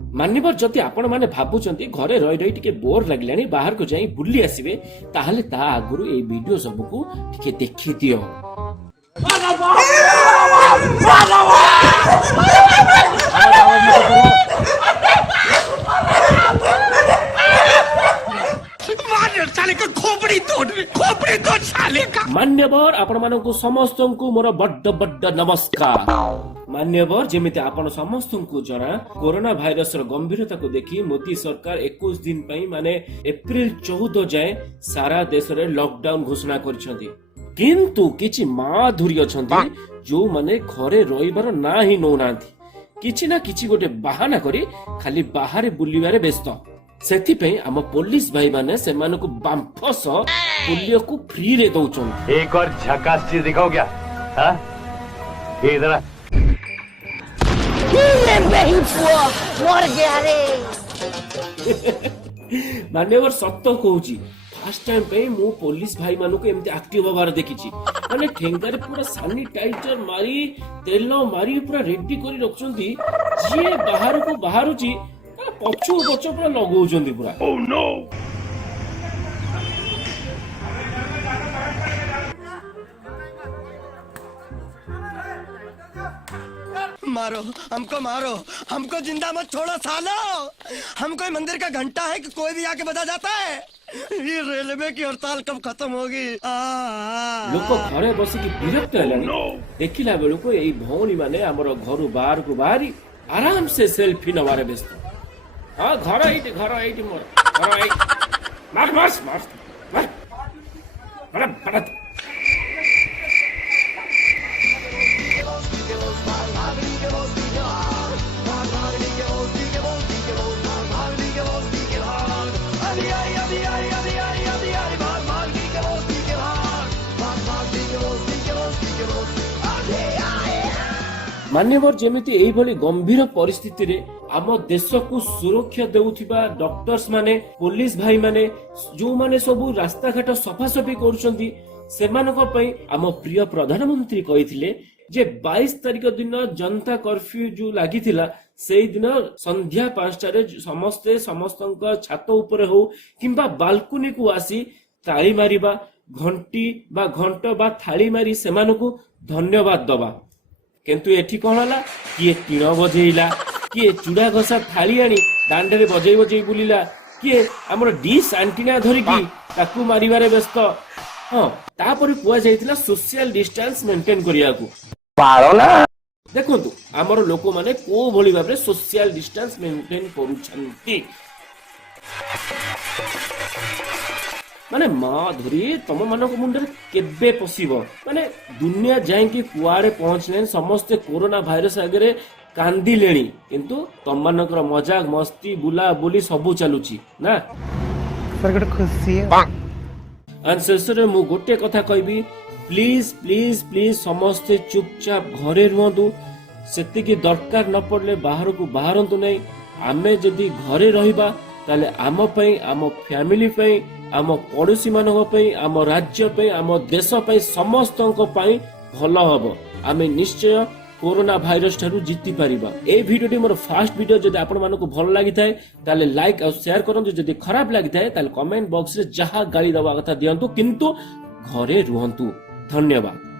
मान्यवर जदि आपण माने भाबुचंती घरे रही रही टिके बोर लागलानी बाहर को जाई बुल्ली आसीबे ताहले ता आगुरु ए वीडियो सबको टिके देखि दियो। मान्यवर आपण मानकु समस्तंकु मोर बड्ड बड्ड नमस्कार। मान्यवर जेमिति आपण समस्तंकु जना कोरोना भाइरस रो गंभीरता को देखि मोदी सरकार 21 दिन पई माने एप्रिल 14 जाए सारा देश रे लॉकडाउन घोषणा करछंती। किंतु किछि माधुरी अछंती जो माने घरे रहिबार ना ही नोनांती किछि ना किछि गोटे बहाना करी खाली बाहर बुलिबारे व्यस्त। सेथि पई हम पुलिस भाई माने से मानको बांफस पोलियो को फ्री रे दउछन। एक और झकास चीज दिखाओ क्या? हां ये जरा मर गया रे। मान्यवर सत्य कहूची फर्स्ट टाइम पे मु पुलिस भाई मानु को एमती एक्टिव होबार देखिची माने ठेंगारे पूरा सैनिटाइजर मारी तेल मारी पूरा रेडी करी रखछंती जे बाहर को बाहरुची पछु पछु पूरा लगौछंती पूरा। ओह नो मारो हमको जिंदा मत छोड़ो सालो। हम कोई मंदिर का घंटा है कि कोई भी आके बजा जाता है। ये रेलवे की हड़ताल कब खत्म होगी? लोक घरे बसी की विरक्त हेलानी देखिला बेलू को एई भौणी माने हमर घरु बाहर को बाहरी आराम से सेल्फी नवारे व्यस्त। हां घर आइटी मोर घर आई मार मार मार मार बड़ा बड़ा मान्यवर जेमिति एई भली गंभीर परिस्थिति रे आम देश को सुरक्षा देउथिबा डॉक्टर्स माने पुलिस भाई माने जो माने सबु रास्ता घाट सफा सफी करूछंती सेमानक पई आम प्रिय प्रधानमंत्री कहिथिले जे 22 तारिख दिन जनता कर्फ्यू जो लागिथिला सेई दिन संध्या 5 रे समस्ते समस्तक छात ऊपर हो किंबा बालकनी को आसी ताली मारिबा घंटी बा घंट बा थाली मारी सेमानकु धन्यवाद दबा। किंतु एठी कोन हला किए टीण बजेइला किए चूड़ा घसा थाली आनी दांडरे बजेई बजेई बुलिला किए हमर डिश एंटीना धरि की ताकू मारिबारे व्यस्त। हां तापरि कुआ जाइतिला सोशल डिस्टेंस मेंटेन करियाकू पाळना देखंतु हमर लोक माने को भली भाबरे सोशल डिस्टेंस मेंटेन करूछंती माने माधुरी तम मानक मुंडरे केबे पसिबो माने दुनिया जाय कि कुआडे पहुंचले समस्त कोरोना भाइरस आगरे कांदी लेनी किंतु तम मानकर मजाक मस्ती बुला बुली सबु चलुची ना सर गोटे खुशी है। आंसर मु गोटे कथा कहबी प्लीज प्लीज प्लीज समस्त चुपचाप घरे रुहतु सेति की दरकार न पड़ले बाहर को बाहरंतु नै आमे जदी घरे रहिबा ताले आम पई आम फैमिली पई आम पड़ोसी मानक पई आम राज्य पई आम देश पई समस्तक पई भलो हबो आमे निश्चय कोरोना भाइरस ठारू जीति पारिबा। ए वीडियोटी मोर फर्स्ट वीडियो जदि आपण मानको भल लागि थाए ताले लाइक और शेयर करंतु जदि खराब लागि थाए ताले कमेंट बॉक्स रे जहा गाली दबा कथा दियंतु किंतु घरे रुहंतु। धन्यवाद।